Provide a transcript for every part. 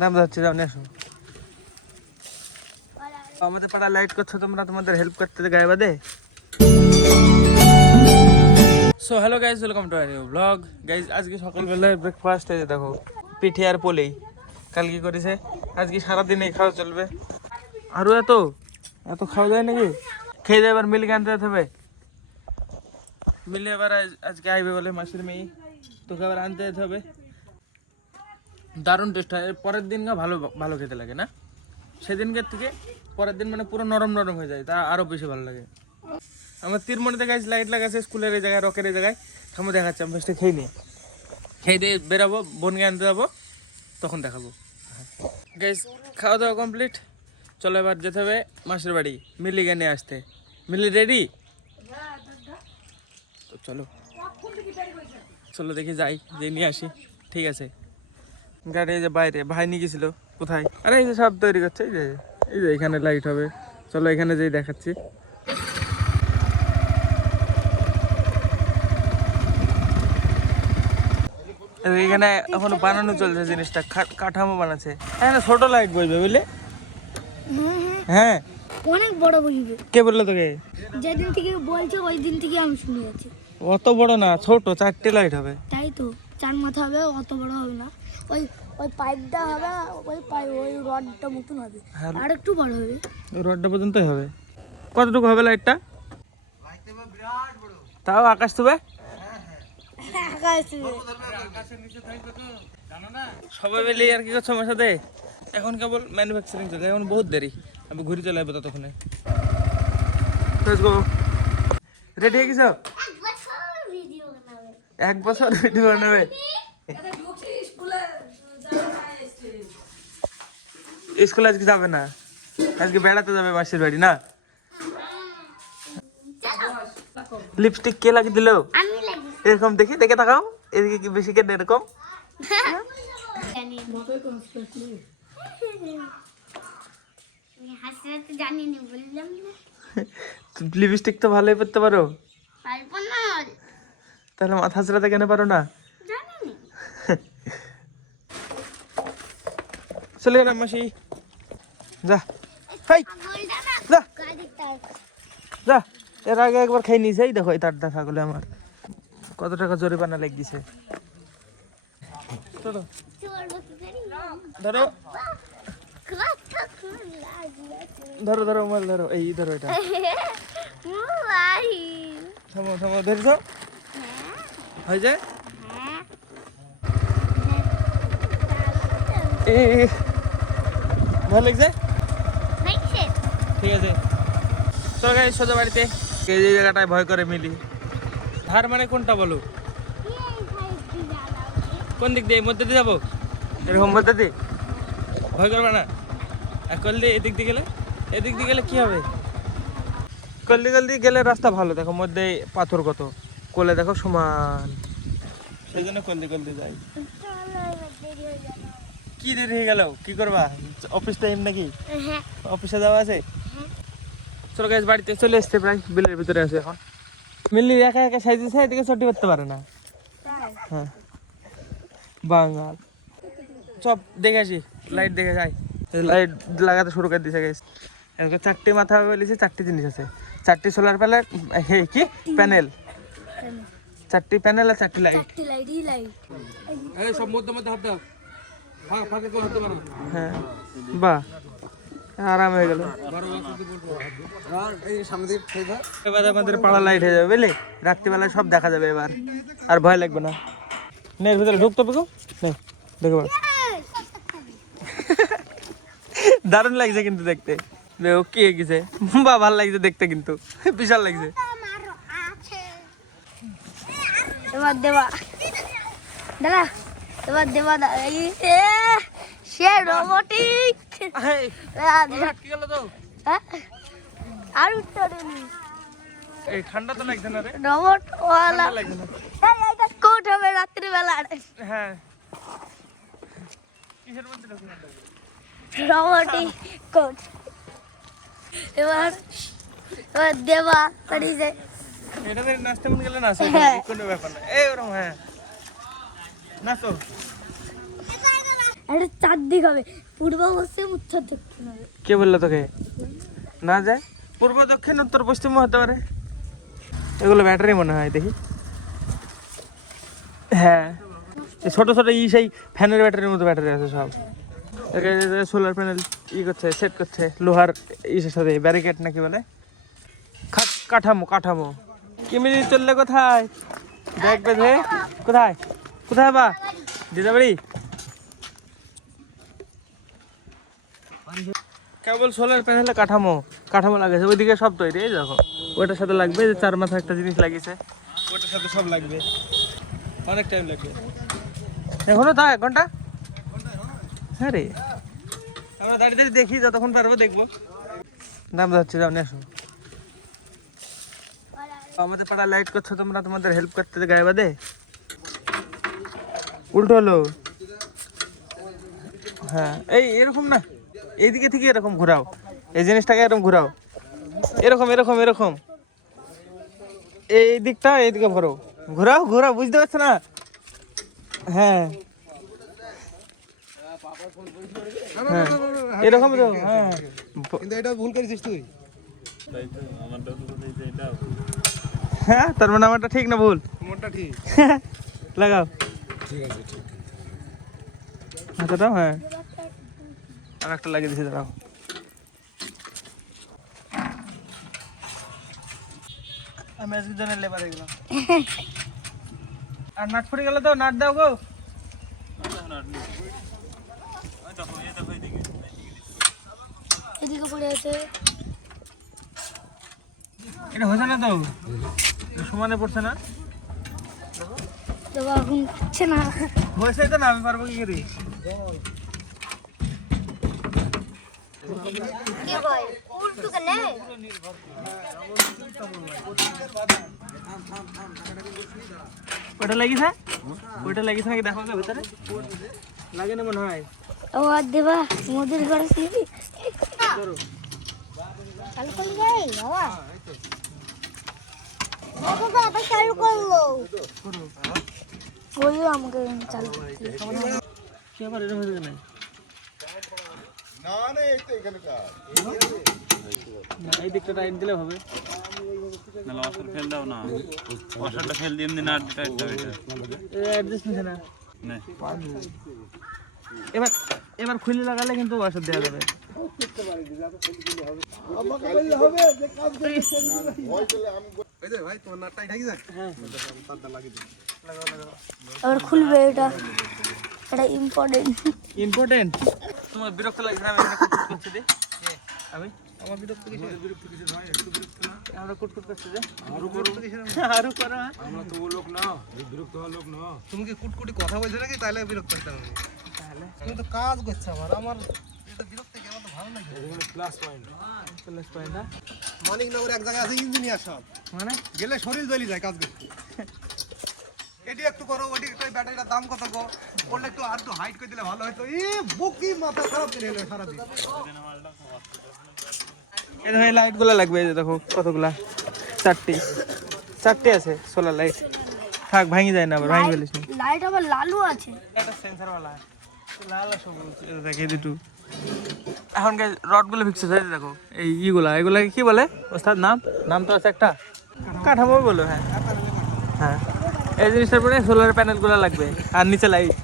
দাম যাচ্ছে, যাও নিয়ে আসো। আমাদের পাড়া লাইট করছো তোমরা, তোমাদের হেল্প করতে গায়ে বাদে। So hello guys, welcome to a new blog. Guys আজকে সকালবেলায় ব্রেকফাস্ট এই দেখো, পিঠে আর পোলেই। কাল কি করেছে, আজকে সারাদিন এই খাওয়া চলবে। আরও এত এত খাওয়া যায় নাকি? খেয়ে দিয়ে এবার মিলিকে আনতে যেতে হবে। মিলে এবার আজকে আইবে বলে মাসির মেয়ে, তোকে আবার আনতে যেতে হবে। দারুণ টেস্ট হয়, পরের দিন ভালো ভালো খেতে লাগে না, সেদিনকার থেকে পরের দিন মানে পুরো নরম নরম হয়ে যায়, তা আরও বেশি ভালো লাগে। আমার তীরমণিতে গাছ লাইট লাগাচ্ছে, স্কুলের এই জায়গায়, রকের এই জায়গায়। থামো দেখাচ্ছি, আমি ফার্স্টে খেয়ে নিই, খেয়ে দিয়ে বেরাবো, বোনকে আনতে যাবো, তখন দেখাবো। গাইস খাওয়া দাওয়া কমপ্লিট, চলো এবার যেতে হবে মাসির বাড়ি মিলিকে নিয়ে আসতে। মিলি রেডি? তো চলো চলো দেখি যাই, যে নিয়ে আসি। ঠিক আছে, গাড়ি এই যে বাইরে, ভাই নিয়ে গেছিল কোথায়? আরে এই যে সব তৈরি করছে, এই যে এখানে লাইট হবে, চলো এখানে যেই দেখাচ্ছি। এখানে এখন বানানো চলছে জিনিসটা, কাঠামো বানাচ্ছে। এখানে ছোট লাইট বসবে বুঝলে? হ্যাঁ অনেক বড় বসবে। কে বললো তোকে? যেদিন থেকে বলছো ওই দিন থেকে আমি শুনে যাচ্ছি। অত বড় না, ছোট 4টে লাইট হবে। তাই তো, 4 মাথা হবে, অত বড় হবে না। ওই ওই পাইপটা হবে, ওই রডটা মতন হবে, আর একটু বড় হবে। রডটা পর্যন্তই হবে। কতটুকু হবে লাইটটা? তাও আকাশ তবে সবাই মিলে আর কি করছো আমার সাথে? এখন কেবল ম্যানুফ্যাকচারিং চলছে, এখন বহুত দেরি, আমি ঘুরে চলে আসবো ততক্ষণে। রেডি হয়ে গেছো? 1 বছর ভিডিও বানাবে? স্কুলে আজকে যাবে না, আজকে বেড়াতে যাবে মাসির বাড়ি না? লিপস্টিক কে লাগিয়ে দিল? এরকম দেখি, দেখে তাকাও, এদিকে কি বেশি কেন এরকম? লিপস্টিক তো ভালোই পরতে পারো, তাহলে মাথা হাজরাতে কেন পারো না? চলে গেলাম মাসি, যা যা যা। এর আগে একবার খাই নিয়েছে, এই দেখো এই তার দেখা গেলে আমার কত টাকা জরিমানা লেগে দিছে। ধরো ধরো ধরো মাল ধরো, এই ধরো এটা। থামো থামো, ধরছো হয়ে যায়। ভালো লাগছে, ঠিক আছে। চলো গাইস সোজা বাড়িতে। এই যে জায়গাটায় ভয় করে মিলি, ধার মানে কোনটা বলো? কোন দিক দিয়ে, মধ্যে দিয়ে যাবো? এরকম মধ্যে দিয়ে ভয় করবে না? আর কলদি এদিক দিয়ে গেলে, এদিক দিয়ে গেলে কি হবে? কলদি কলদি গেলে রাস্তা ভালো, দেখো মধ্যে পাথর কত, কোলে দেখো সমান, সেই জন্য কলদি কলদি যাই। কি দেরি হয়ে গেল, কি করবা? অফিস টাইম নাকি? অফিসে যাওয়া আছে। চলো গাইস বাড়িতে চলে আসতে, প্রায় বিলের ভিতরে আছে এখন। মিল্লি একা একা সাইজেছে, এদিকে ছুটি করতে পারে না। হ্যাঁ বাঙাল। সব দেখে আসি, লাইট দেখে যাই। লাইট লাগাতে শুরু করে দিয়েছে গাইস। এরকম 4টে মাথা বলেছে, 4টে জিনিস আছে, 4টে সোলার প্যানেল, কি প্যানেল, 4টে প্যানেল আর 4টে লাইট। এই সব মধ্যে মধ্যে হাত দাও, ফাঁকে তো হাতে মারো। হ্যাঁ বাহ, আরাম হয়ে গেল। এবার আমাদের পাড়া লাইট হয়ে যাবে বুঝলি, রাত্রিবেলায় সব দেখা যাবে এবার, আর ভয় লাগবে না। নে এর ভিতরে ঢুকতে পেকো, দেখো দারুণ লাগছে কিন্তু দেখতে। দেখো কি গেছে, বা ভালো লাগছে দেখতে, কিন্তু বিশাল লাগছে। এবার দেবা দাদা, এবার দেবা সে রোবটিক। কি গেল তো? আর উঠতে পারেনি, এই ঠান্ডা তো লাগছে না রে, রোবট ওয়ালা লাগছে না। এইটা কোট হবে রাত্রিবেলা। হ্যাঁ কিসের মধ্যে রোবটিক কোট। এবার এবার দেবা করি যায়, এটা নাচতে মন গেলে না, কোনো ব্যাপার না। এই ওরকম হ্যাঁ নাচো। একটা চারদিক হবে, পূর্ব পশ্চিম উত্তর দক্ষিণ হবে। কে বললো তোকে না যায়? পূর্ব দক্ষিণ উত্তর পশ্চিম হতে পারে। এগুলো ব্যাটারি মনে হয়, দেখি। হ্যাঁ, এই ছোট ছোট সেই ফ্যানের ব্যাটারির মতো ব্যাটারি আছে সব। সোলার প্যানেল করছে, সেট করছে লোহার ইসের সাথে, ব্যারিকেড নাকি বলে, কাঠামো কাঠামো। কিমিনি চললে কোথায়? ব্যাগ বেঁধে কোথায় কোথায় বা দিদাবাড়ি? কেবল সোলার প্যানেলে কাঠামো কাঠামো লাগাইছে, ওইদিকে সব তৈরি। এই দেখো ওইটার সাথে লাগবে, যে চার মাথা একটা জিনিস লাগিয়েছে, ওইটার সাথে সব লাগবে। অনেক টাইম লাগবে এখনো, তা 1 ঘন্টা। হ্যাঁ রে, আমরা দাঁড়িয়ে দাঁড়িয়ে দেখি, যতক্ষণ পারবো দেখবো। দাম যাচ্ছে, যাও নিয়ে আসো। আমাদের পাড়া লাইট করছো তোমরা, তোমাদের হেল্প করতে গায়ে বাদে উল্টো হলো। হ্যাঁ, এই এরকম না, এইদিকে থেকে এরকম ঘোরাও, এই জিনিসটাকে এরকম ঘোরাও, এরকম এরকম এরকম, এই দিকটা এইদিকে ঘোরাও, ঘোরাও ঘোরাও, বুঝতে পারছো না? হ্যাঁ হ্যাঁ, এরকম তো। হ্যাঁ, কিন্তু এটা ভুল করেছিস তুই। হ্যাঁ, তার মানে আমারটা ঠিক না ভুল? মোটটা ঠিক। লাগাও ঠিক আছে, ঠিক। হাতাটাও। হ্যাঁ, আর একটা লাগিয়ে দিছি, দাঁড়াও। আমি আজকে জন্য লেবার এগুলো। আর নাট পড়ে গেল তো, নাট দাও গো। এদিকে পড়ে আছে। এটা হয়েছে না তো, সমানে পড়ছে না। তো এখন হচ্ছে না। হয়েছে তো না, আমি পারবো কি করে? ওটা লাগিয়েছে, ওইটা লাগিয়েছে নাকি দেখো ভিতরে, লাগে না মনে হয়। ও আর দেবা মোদের ঘরে শুনবি চালু করে যাই বাবা। বাবা আবার চালু করলো, বললো আমাকে চালু করতে। কি আবার এরকম হয়েছে না? না, এই দিকটা টাইট দিলে হবে। না লসের ফেল দাও না, লসেরটা ফেল দিয়ে এমনি না টাইট দাও। এটা অ্যাডজাস্ট হচ্ছে না। না এবার এবার খুলে লাগালে কিন্তু ওয়াশার দেওয়া যাবে। ভাই তোমার নাটটা ঠিক আছে। হ্যাঁ, আবার খুলবে, এটা এটা ইম্পর্টেন্ট। ইম্পর্টেন্ট। তোমার বিরক্ত লাগছে না? আমি এখানে কুটকুট করছি যে, আমি আমার বিরক্ত কিছু নয়, একটু বিরক্ত না। আমরা কুটকুট করছি যে, আরো বিরক্ত কিছু না। আরো করো। আমরা তো ও লোক না, বিরক্ত হওয়ার লোক না। তুমি কি কুটকুটি কথা বলছো নাকি? তাহলে বিরক্ত হতে হবে। তাহলে তুমি তো কাজ করছো, আমার এটা বিরক্ত কি? আমার তো ভালো লাগে। এখানে প্লাস পয়েন্ট। প্লাস পয়েন্ট না মানিকনগর এক জায়গায় আছে ইঞ্জিনিয়ার সব, মানে? গেলে শরীর জ্বলি যায় কাজ করতে। এটি একটু করো, ওটি একটু, ব্যাটারিটার দাম কত গো? ওটা একটু আর একটু হাইট করে দিলে ভালো হতো। বুকি মাথা খারাপ করে এলো সারাদিন। এই দেখো, এই লাইটগুলো লাগবে। এই যে দেখো কতগুলা, 4টি আছে সোলার লাইট। থাক, ভাঙি যায় না, আবার ভাঙি ফেলিস না। লাইট আবার লালু আছে। এটা সেন্সর वाला লাল আর সবুজ। এটা দেখে দুটো। এখন গাইস রডগুলো ফিক্স হয়েছে, দেখো এই এগুলা কি বলে ওস্তাদ? নাম তো আছে একটা, কাঠামো বলো। হ্যাঁ হ্যাঁ, এই জিনিসটার পরে সোলার প্যানেলগুলো লাগবে, আর নিচে লাইট,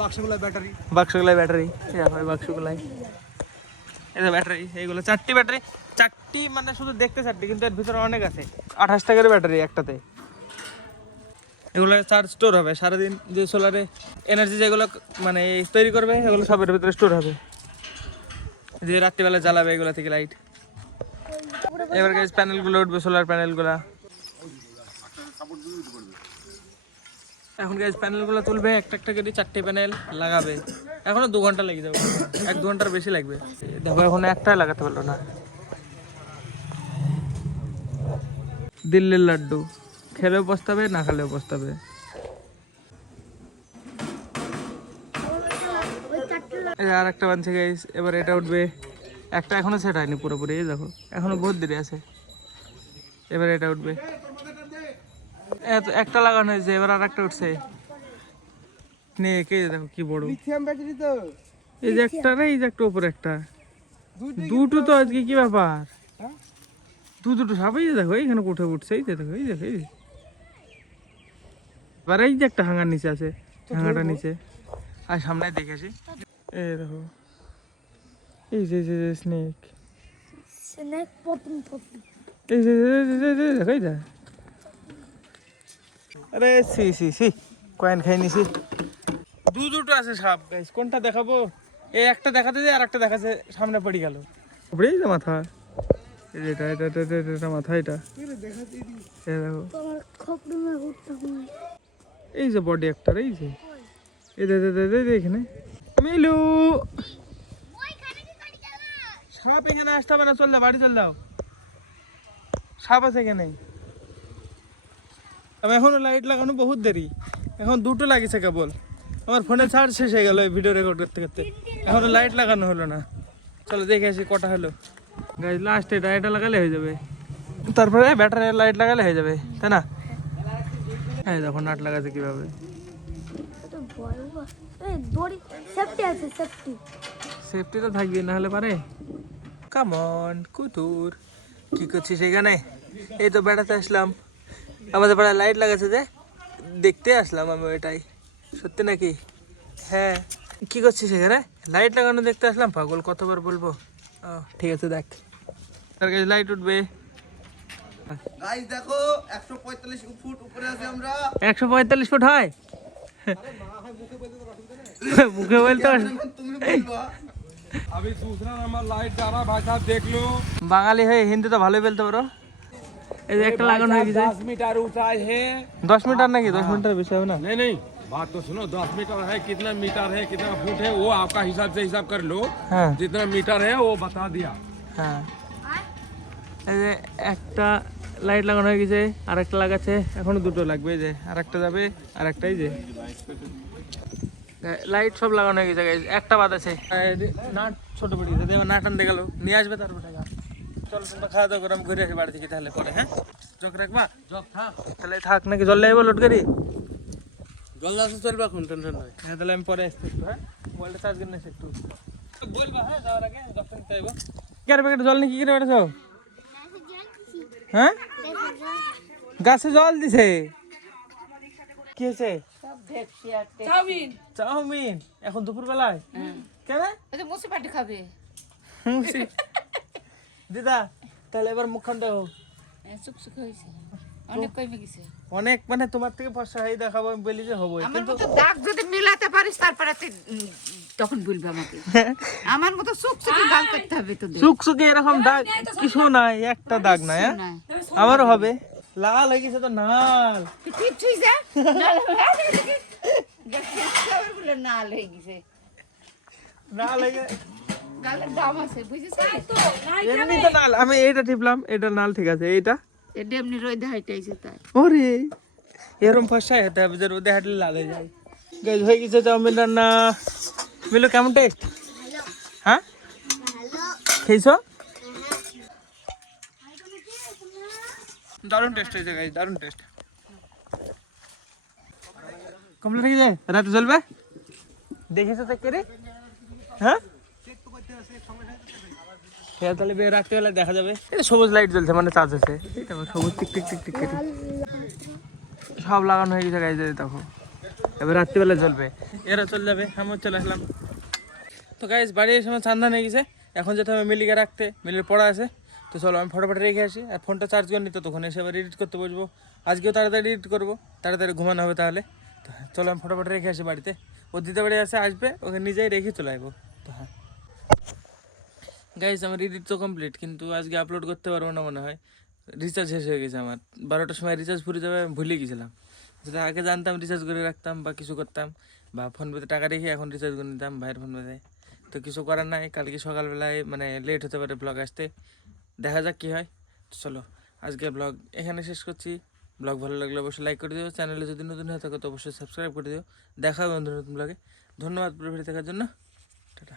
বাক্সগুলো ব্যাটারি, ব্যাটারি। বাক্সগুলাই এই যে ব্যাটারি, এইগুলো 4টি ব্যাটারি। 4টি মানে শুধু দেখতে 4টি, কিন্তু এর ভিতরে অনেক আছে। 28 টাকার ব্যাটারি একটাতে। এগুলো চার্জ স্টোর হবে সারাদিন, যে সোলারে এনার্জি যেগুলো মানে তৈরি করবে, এগুলো সবের ভিতরে স্টোর হবে, যে রাত্রিবেলা জ্বালাবে এগুলো থেকে লাইট। এবার গাইস প্যানেলগুলো উঠবে, সোলার প্যানেলগুলো। এখন গাইস প্যানেলগুলো তুলবে, একটা একটা করে 4টি প্যানেল লাগাবে। এখনো 2 ঘন্টা লেগে যাবে, 1-2 ঘন্টার বেশি লাগবে। দেখো এখন একটাই লাগাতে পারলো না। দিল্লির লাড্ডু, খেলেও পস্তাবে, না খেলেও পস্তাবে। আর একটা বানছে গাইস, এবার এটা উঠবে। একটা এখনো সেট হয়নি পুরোপুরি, এই দেখো এখনো বহুত দেরি আছে। এবার এটা উঠবে, একটা লাগানো হয়েছে, এবার আর একটা উঠছে। স্নেক, এই যে দেখো কি বড়। লিথিয়াম ব্যাটারি তো এই যে একটা রে, এই যে একটা উপরে একটা, দুইটাই দুটো তো আজকে কি ব্যাপার? হ্যাঁ? দুটো সাপ, এই যে দেখো এইখানে কোঠে উঠছে, এই যে দেখো, এই দেখো, এই যে এবার এই যে একটা হাঙার নিচে আছে, হাঙাটা নিচে। আর সামনে দেখেছি, এই দেখো, এই যে স্নেক, স্নেক প্রথম প্রথম এই যে দেখো, এই যে আরে সি সি সি কয়েন খাই নিছি। দুটো আছে সাপ গাইস, কোনটা দেখাবো? এই একটা দেখাতে যায় আর একটা দেখাচ্ছে সামনে পড়ে গেল। এই যে মাথা, এই যে এটা মাথা, এটা এই দেখো, তোমার খপড়ি মে ঘুরতে হবে। এই যে বডি একটা, এই যে এই দে এখানে মিলু সাপ এখানে আসতে হবে না, চল যাও বাড়ি, চল যাও, সাপ আছে এখানে। আমি এখনো লাইট লাগানো বহুত দেরি, এখন দুটো লাগিয়েছে কেবল, আমার ফোনে চার্জ শেষ হয়ে গেল এই ভিডিও রেকর্ড করতে করতে, এখনো লাইট লাগানো হলো না। চলো দেখে আসি কটা হলো গাইজ, লাস্ট এটা লাগালে হয়ে যাবে, তারপরে ব্যাটারি লাইট লাগালে হয়ে যাবে, তাই না? এই দেখো নাট লাগাচ্ছে কিভাবে। এটা বড় এই দড়ি সেফটি আছে, সেফটি সেফটি তো থাকবে, না হলে পারে। কামন কুতুর, কি করছিস এখানে? এই তো বেড়াতে আসলাম, আমাদের পাড়ায় লাইট লাগাচ্ছে যে, দেখতে আসলাম আমি ওইটাই। সত্যি নাকি? হ্যাঁ। কি করছিস এখানে? লাইট লাগানো দেখতে আসলাম, পাগল কতবার বলবো। ও ঠিক আছে, দেখ তার কাছে লাইট উঠবে। গাইস দেখো 145 ফুট উপরে আছি আমরা। 145 ফুট হয়? মুখে বলতে তুমি বলবা अभी दूसरा नंबर लाइट जा रहा भाई साहब देख लो। বাঙালি হয়ে হিন্দি তো ভালোই বলতে পারো। এই যে একটা লাগানো হয়ে গেছে, 10 मीटर ऊंचाई है। 10 মিটার নাকি? 10 মিটার বেশি হবে না? नहीं नहीं बात तो सुनो, 10 मीटर है, कितना मीटर है कितना फुट है वो आपका हिसाब से हिसाब कर लो। হ্যাঁ जितना मीटर है वो बता दिया। হ্যাঁ। এই যে একটা লাইট লাগানো হয়ে গেছে, আর একটা লাগাচ্ছে, এখনো দুটো লাগবে। এই যে আর একটা যাবে, আর একটাই যে লাইট সব লাগানো হয়ে গেছে guys, একটা বাদ আছে। নাট ছোট পড়ে গেছে, এবার নাট আনতে গেল, নিয়ে আসবে তারপর টাকা। চল তোমরা খাওয়া দাওয়া করে আমি ঘুরে আসি বাড়ি থেকে, তাহলে পরে। হ্যাঁ জগ রাখবা, জগ থাক, তাহলে থাক নাকি জল লাগবে লোড করি? জল আসে চলবে এখন, টেনশন নাই। হ্যাঁ তাহলে আমি পরে আসতে একটু। হ্যাঁ মোবাইলটা চার্জ করে নিস একটু, বলবা হ্যাঁ যাওয়ার আগে 10 মিনিট চাইব। কি আর প্যাকেট জল নিয়ে কি করে বেড়েছো? হ্যাঁ গাছে জল দিছে, কি হয়েছে? চাউমিন এখন দুপুর বেলায়? কেন দিদা? তাহলে এবার মুখখান দেখো, অনেক মানে তোমার থেকে ফর্সা হয়ে দেখাবো, আমি বলি যে হবো, কিন্তু দাগ যদি মিলাতে পারিস তারপরে তুই তখন বলবি আমাকে। আমার মতো সুকসুকি গাল করতে হবে তো। সুকসুকি এরকম দাগ কিছু নাই, একটা দাগ নাই। হ্যাঁ আমারও হবে, লাল হয়ে গেছে তো, নাল টিপছিস যা বলে নাল হয়ে গেছে, নাল হয়ে গেছে, গালের দাম আছে বুঝিস তো। এমনি তো নাল, আমি এইটা টিপলাম, এটা নাল ঠিক আছে, এইটা এটা এমনি রোদে হাইটাইছে তাই। ওরে এরকম ফসাই হতে হবে যে রোদে হাঁটলে লাল হয়ে যায়। গাইস হয়ে গেছে চাউমিন রান্না। মিলু কেমন টেস্ট? হ্যাঁ খেয়েছো? দারুণ টেস্ট হয়েছে গাইস, দারুণ টেস্ট। কমপ্লিট হয়ে যায়, রাতে চলবে? দেখেছো তো কে রে? হ্যাঁ হ্যাঁ তাহলে রাত্রিবেলা দেখা যাবে। এটা সবুজ লাইট জ্বলছে মানে চার্জ আছে, সবুজ টিক টিক টিক টিক করে সব লাগানো হয়ে গেছে গাইজ, দেখো এবার রাত্রিবেলা জ্বলবে, এরা চলে যাবে, আমিও চলে আসলাম। তো গাইজ বাড়ি এসে আমার চান্দা নিয়ে গেছে, এখন যেতে হবে মিলিকে রাখতে, মিলির পড়া আছে। তো চলো আমি ফটোফট রেখে আসি, আর ফোনটা চার্জ করে নিতে তখন এসে আবার এডিট করতে বসবো। আজকেও তাড়াতাড়ি এডিট করবো, তাড়াতাড়ি ঘুমানো হবে তাহলে। তো হ্যাঁ চলো আমি ফটোফট রেখে আসি বাড়িতে, ও দিতে বাড়ি আসে আসবে, ওকে নিজেই রেখে চলে আসবো। তো হ্যাঁ গাইজ আমার এডিট তো কমপ্লিট, কিন্তু আজকে আপলোড করতে পারবো না মনে হয়, রিচার্জ শেষ হয়ে গেছে আমার। 12টার সময় রিচার্জ ফুরে যাবে, আমি ভুলে গেছিলাম। যেটা আগে জানতাম রিচার্জ করে রাখতাম বা কিছু করতাম, বা ফোনপেতে টাকা রেখে এখন রিচার্জ করে নিতাম ভাইয়ের ফোনপেতে। তো কিছু করার নাই, কালকে সকালবেলায় মানে লেট হতে পারে ব্লগ আসতে, দেখা যাক কী হয়। চলো আজকে ব্লগ এখানে শেষ করছি। ব্লগ ভালো লাগলে অবশ্যই লাইক করে দিও, চ্যানেলে যদি নতুন হয়ে থাকো তো অবশ্যই সাবস্ক্রাইব করে দিও। দেখা হবে নতুন ব্লগে। ধন্যবাদ পুরো ভিডিও দেখার জন্য, টাটা।